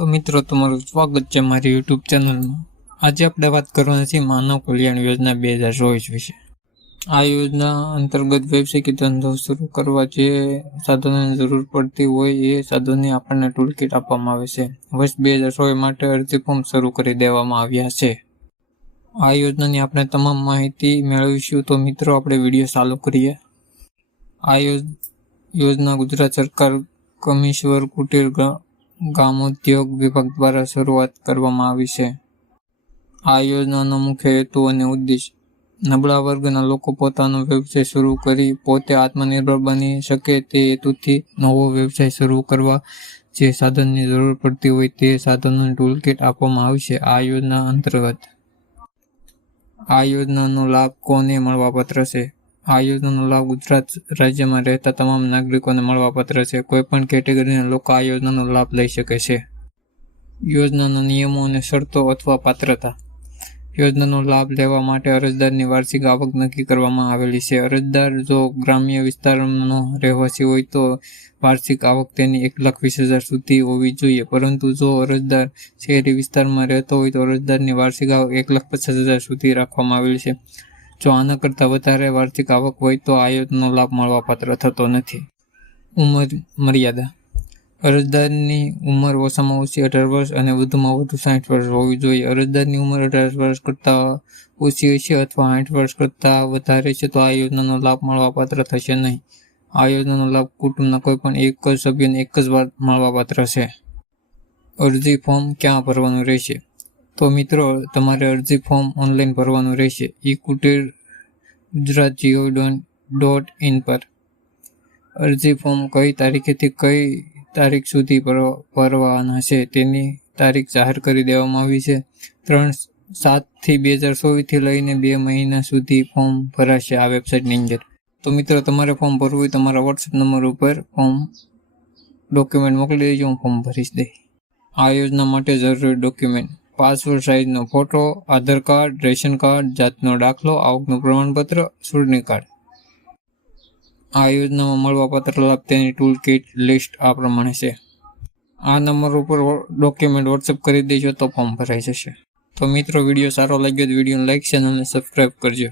તો મિત્રો, તમારું સ્વાગત છે મારી યુટ્યુબ ચેનલમાં આજે આપણે વાત કરવાની છે માનવ કલ્યાણ યોજના બે હજાર ચોવીસ વિશે. આ યોજના અંતર્ગત વ્યવસાયિક ધંધો શરૂ કરવા જે સાધનોની જરૂર પડતી હોય એ સાધનોની આપણને ટૂલકીટ આપવામાં આવે છે. વર્ષ બે હજાર ચોવીસ માટે અરજી ફોર્મ શરૂ કરી દેવામાં આવ્યા છે. આ યોજનાની આપણે તમામ માહિતી મેળવીશું. તો મિત્રો, આપણે વીડિયો ચાલુ કરીએ. આ યોજના ગુજરાત સરકાર કમિશ્વર કુટીર ગા- ગ્રામોદ્યોગ વિભાગ દ્વારા શરૂઆત કરવામાં આવી છે. આ યોજનાનો મુખ્ય હેતુ અને ઉદ્દેશ નબળા વર્ગના લોકો પોતાનો વ્યવસાય શરૂ કરી પોતે આત્મનિર્ભર બની શકે તે હેતુથી નવો વ્યવસાય શરૂ કરવા જે સાધનની જરૂર પડતી હોય તે સાધનોની ટૂલકીટ આપવામાં આવશે આ યોજના અંતર્ગત આ યોજનાનો લાભ કોને મળવાપાત્ર છે? આ યોજનાનો લાભ ગુજરાત રાજ્યમાં રહેતા તમામ નાગરિકોને મળવાપાત્ર છે. કોઈપણ કેટેગરીના લોકો આ યોજનાનો લાભ લઈ શકે છે. યોજનાના નિયમો અને શરતો અથવા પાત્રતા. યોજનાનો લાભ લેવા માટે અરજદારની વાર્ષિક આવક નક્કી કરવામાં આવેલી છે. અરજદાર જો ગ્રામ્ય વિસ્તારનો રહેવાસી હોય તો વાર્ષિક આવક તેની એક લાખ વીસ હજાર સુધી હોવી જોઈએ. પરંતુ જો અરજદાર શહેરી વિસ્તારમાં રહેતો હોય તો અરજદારની વાર્ષિક આવક એક લાખ પચાસ હજાર સુધી રાખવામાં આવેલી છે. જો આના કરતાં વધારે વાર્ષિક આવક હોય તો આ યોજનાનો લાભ મળવાપાત્ર થતો નથી. ઉંમર મર્યાદા. અરજદારની ઉંમર ઓછામાં ઓછી અઢાર વર્ષ અને વધુમાં વધુ સાઠ વર્ષ હોવી જોઈએ. અરજદારની ઉંમર અઢાર વર્ષ કરતાં ઓછી હશે અથવા સાઠ વર્ષ કરતાં વધારે છે તો આ યોજનાનો લાભ મળવાપાત્ર થશે નહીં. આ યોજનાનો લાભ કુટુંબના કોઈપણ એક જ સભ્યને એક જ વાર મળવાપાત્ર છે. અરજી ફોર્મ ક્યાં ભરવાનું રહેશે? તો મિત્રો, તમારે અરજી ફોર્મ ઓનલાઈન ભરવાનું રહેશે. E Kutir Gujarat G O dot in પર. અરજી ફોર્મ કઈ તારીખેથી કઈ તારીખ સુધી ભરવા- ભરવાના છે તેની તારીખ જાહેર કરી દેવામાં આવી છે. ત્રણ સાતથી બે હજાર સોળથી લઈને બે મહિના સુધી ફોર્મ ભરાશે આ વેબસાઇટની અંદર. તો મિત્રો, તમારે ફોર્મ ભરવું હોય તમારા વોટ્સએપ નંબર ઉપર ફોર્મ ડોક્યુમેન્ટ મોકલી દેજો, હું ફોર્મ ભરીશ દઈ. આ યોજના માટે જરૂરી document passport સાઇઝનો photo, Aadhaar card, ration card, જાતનો દાખલો, આવકનું પ્રમાણપત્ર ચૂંટણી કાર્ડ. આ યોજનામાં મળવાપાત્ર લાભ તેની ટૂલ કિટ લિસ્ટ આ પ્રમાણે છે. આ નંબર ઉપર ડોક્યુમેન્ટ વોટ્સએપ કરી દેજો તો ફોર્મ ભરાઈ જશે. તો મિત્રો, વીડિયો સારો લાગ્યો તો વિડીયોને લાઈક ચેનલને સબસ્ક્રાઈબ કરજો.